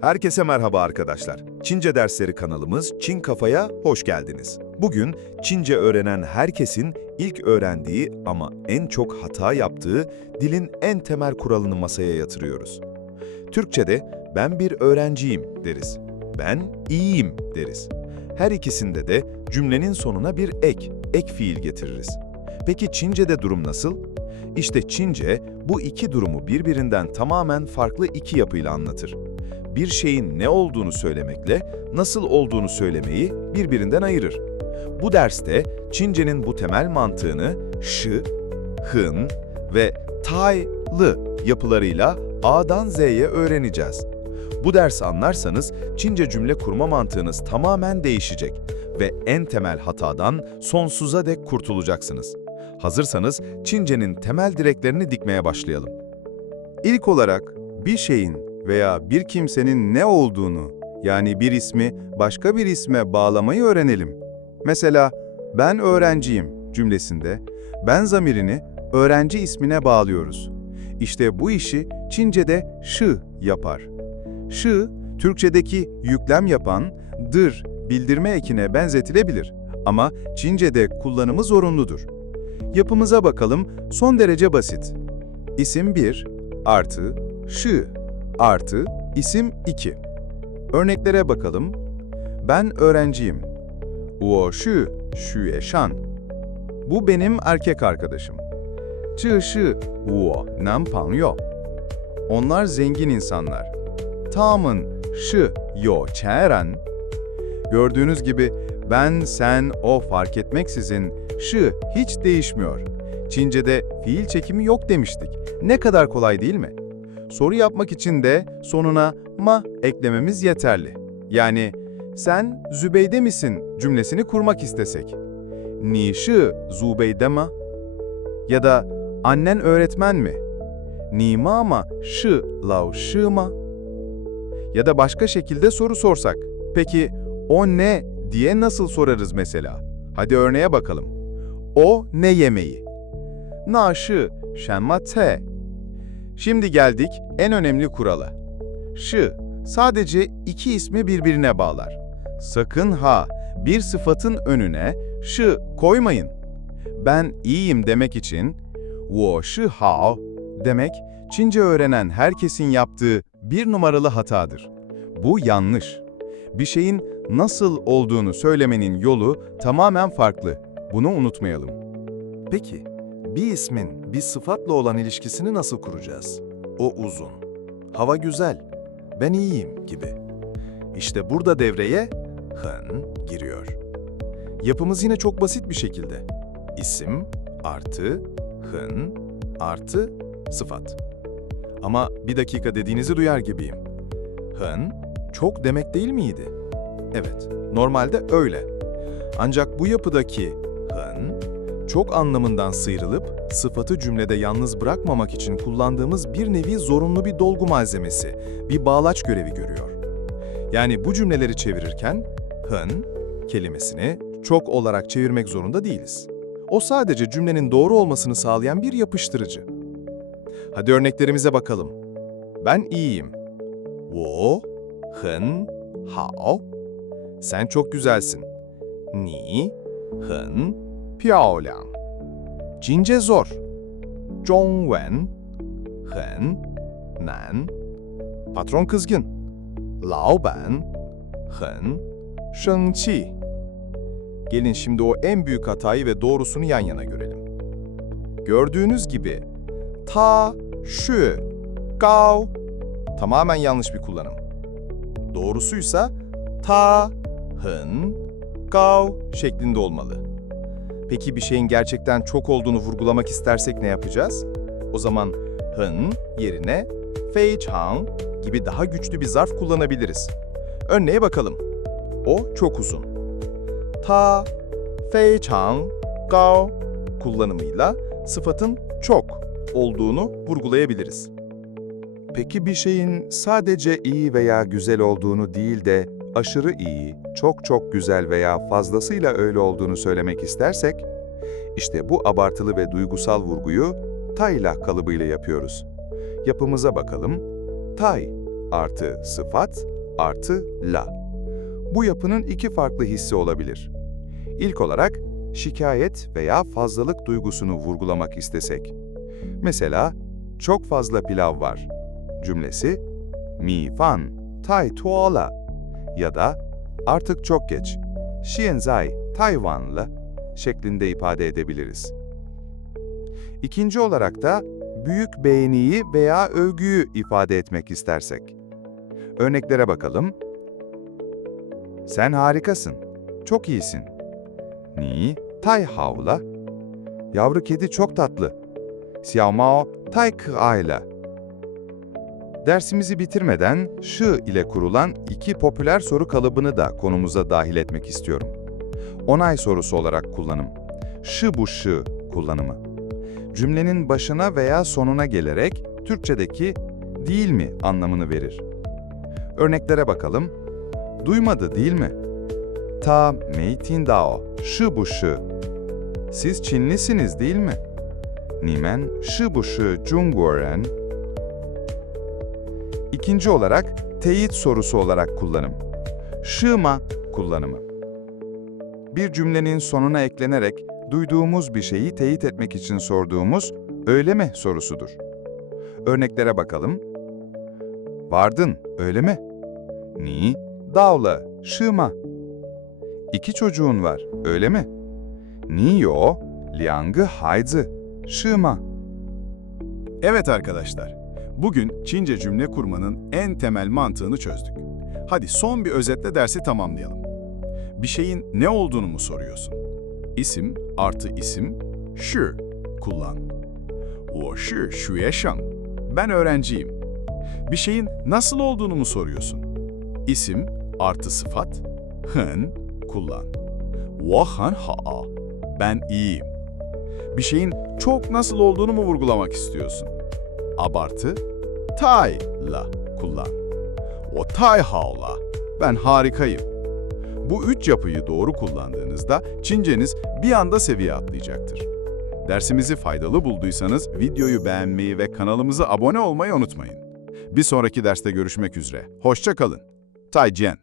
Herkese merhaba arkadaşlar. Çince dersleri kanalımız Çin Kafa'ya hoş geldiniz. Bugün Çince öğrenen herkesin ilk öğrendiği ama en çok hata yaptığı dilin en temel kuralını masaya yatırıyoruz. Türkçe'de ben bir öğrenciyim deriz. Ben iyiyim deriz. Her ikisinde de cümlenin sonuna bir ek, ek fiil getiririz. Peki Çince'de durum nasıl? İşte Çince bu iki durumu birbirinden tamamen farklı iki yapıyla anlatır. Bir şeyin ne olduğunu söylemekle nasıl olduğunu söylemeyi birbirinden ayırır. Bu derste Çince'nin bu temel mantığını şı, hın ve tay-lı yapılarıyla A'dan Z'ye öğreneceğiz. Bu dersi anlarsanız Çince cümle kurma mantığınız tamamen değişecek ve en temel hatadan sonsuza dek kurtulacaksınız. Hazırsanız Çince'nin temel direklerini dikmeye başlayalım. İlk olarak bir şeyin veya bir kimsenin ne olduğunu, yani bir ismi başka bir isme bağlamayı öğrenelim. Mesela ben öğrenciyim cümlesinde ben zamirini öğrenci ismine bağlıyoruz. İşte bu işi Çince'de şı yapar. Şı, Türkçedeki yüklem yapan dır bildirme ekine benzetilebilir ama Çince'de kullanımı zorunludur. Yapımıza bakalım, son derece basit. İsim 1 artı şı Artı, isim 2. Örneklere bakalım. Ben öğrenciyim. Wo şu, şu eşan. Bu benim erkek arkadaşım. Zhi shi, wo nam pang yo. Onlar zengin insanlar. Tamın, shi, yo, çeren. Gördüğünüz gibi ben, sen, o fark etmeksizin şı hiç değişmiyor. Çince'de fiil çekimi yok demiştik. Ne kadar kolay değil mi? Soru yapmak için de sonuna ma eklememiz yeterli. Yani sen Zübeyde misin cümlesini kurmak istesek. Ni shi Zübeyde mi? Ya da annen öğretmen mi? Ni mama shi lao shi ma? Ya da başka şekilde soru sorsak. Peki o ne diye nasıl sorarız mesela? Hadi örneğe bakalım. O ne yemeği? Na shenma te? Şimdi geldik en önemli kurala. Şı, sadece iki ismi birbirine bağlar. Sakın ha, bir sıfatın önüne şı koymayın. Ben iyiyim demek için wo shi hao demek Çince öğrenen herkesin yaptığı bir numaralı hatadır. Bu yanlış. Bir şeyin nasıl olduğunu söylemenin yolu tamamen farklı. Bunu unutmayalım. Peki, bir ismin bir sıfatla olan ilişkisini nasıl kuracağız? O uzun, hava güzel, ben iyiyim gibi. İşte burada devreye hın giriyor. Yapımız yine çok basit bir şekilde. İsim artı hın artı sıfat. Ama bir dakika dediğinizi duyar gibiyim. Hın çok demek değil miydi? Evet, normalde öyle. Ancak bu yapıdaki hın çok anlamından sıyrılıp sıfatı cümlede yalnız bırakmamak için kullandığımız bir nevi zorunlu bir dolgu malzemesi, bir bağlaç görevi görüyor. Yani bu cümleleri çevirirken hın kelimesini çok olarak çevirmek zorunda değiliz. O sadece cümlenin doğru olmasını sağlayan bir yapıştırıcı. Hadi örneklerimize bakalım. Ben iyiyim. Wo, hın, hao. Sen çok güzelsin. Ni, hın, 漂亮. Çince zor. 中文很难. Patron kızgın. 老板很生气. Gelin şimdi o en büyük hatayı ve doğrusunu yan yana görelim. Gördüğünüz gibi ta, şu, gao tamamen yanlış bir kullanım. Doğrusuysa ta, hın, gao şeklinde olmalı. Peki bir şeyin gerçekten çok olduğunu vurgulamak istersek ne yapacağız? O zaman hın yerine fei chang gibi daha güçlü bir zarf kullanabiliriz. Örneğe bakalım. O çok uzun. Ta, fei chang, gao kullanımıyla sıfatın çok olduğunu vurgulayabiliriz. Peki bir şeyin sadece iyi veya güzel olduğunu değil de aşırı iyi, çok çok güzel veya fazlasıyla öyle olduğunu söylemek istersek, işte bu abartılı ve duygusal vurguyu tayla kalıbıyla yapıyoruz. Yapımıza bakalım. Tay artı sıfat artı la. Bu yapının iki farklı hissi olabilir. İlk olarak şikayet veya fazlalık duygusunu vurgulamak istesek. Mesela çok fazla pilav var cümlesi mi fan tai tuola ya da artık çok geç xianzai Tayvanlı şeklinde ifade edebiliriz. İkinci olarak da büyük beğeniyi veya övgüyü ifade etmek istersek. Örneklere bakalım. Sen harikasın. Çok iyisin. Ni tai hao le. Yavru kedi çok tatlı. Xiao Mao tai kıay le. Dersimizi bitirmeden şı ile kurulan iki popüler soru kalıbını da konumuza dahil etmek istiyorum. Onay sorusu olarak kullanım. Şı bu şı kullanımı. Cümlenin başına veya sonuna gelerek Türkçedeki değil mi anlamını verir. Örneklere bakalım. Duymadı değil mi? Ta mei tin dao, şı bu şı. Siz Çinlisiniz değil mi? Nimen şı bu şı Jungguoren. İkinci olarak teyit sorusu olarak kullanım. Şıma kullanımı. Bir cümlenin sonuna eklenerek duyduğumuz bir şeyi teyit etmek için sorduğumuz öyle mi sorusudur. Örneklere bakalım. Vardın, öyle mi? Ni, daola, şıma. İki çocuğun var, öyle mi? Ni yo, liangı hayzı, şıma. Evet arkadaşlar, Bugün Çince cümle kurmanın en temel mantığını çözdük. Hadi son bir özetle dersi tamamlayalım. Bir şeyin ne olduğunu mu soruyorsun? İsim artı isim, şu kullan. O şu, şu yaşan. Ben öğrenciyim. Bir şeyin nasıl olduğunu mu soruyorsun? İsim artı sıfat, hın kullan. Wo han ha, ben iyiyim. Bir şeyin çok nasıl olduğunu mu vurgulamak istiyorsun? abartı Tay'la kullan. O Tay Hao'la ben harikayım. Bu üç yapıyı doğru kullandığınızda Çinceniz bir anda seviye atlayacaktır. Dersimizi faydalı bulduysanız videoyu beğenmeyi ve kanalımıza abone olmayı unutmayın. Bir sonraki derste görüşmek üzere. Hoşça kalın. Taycian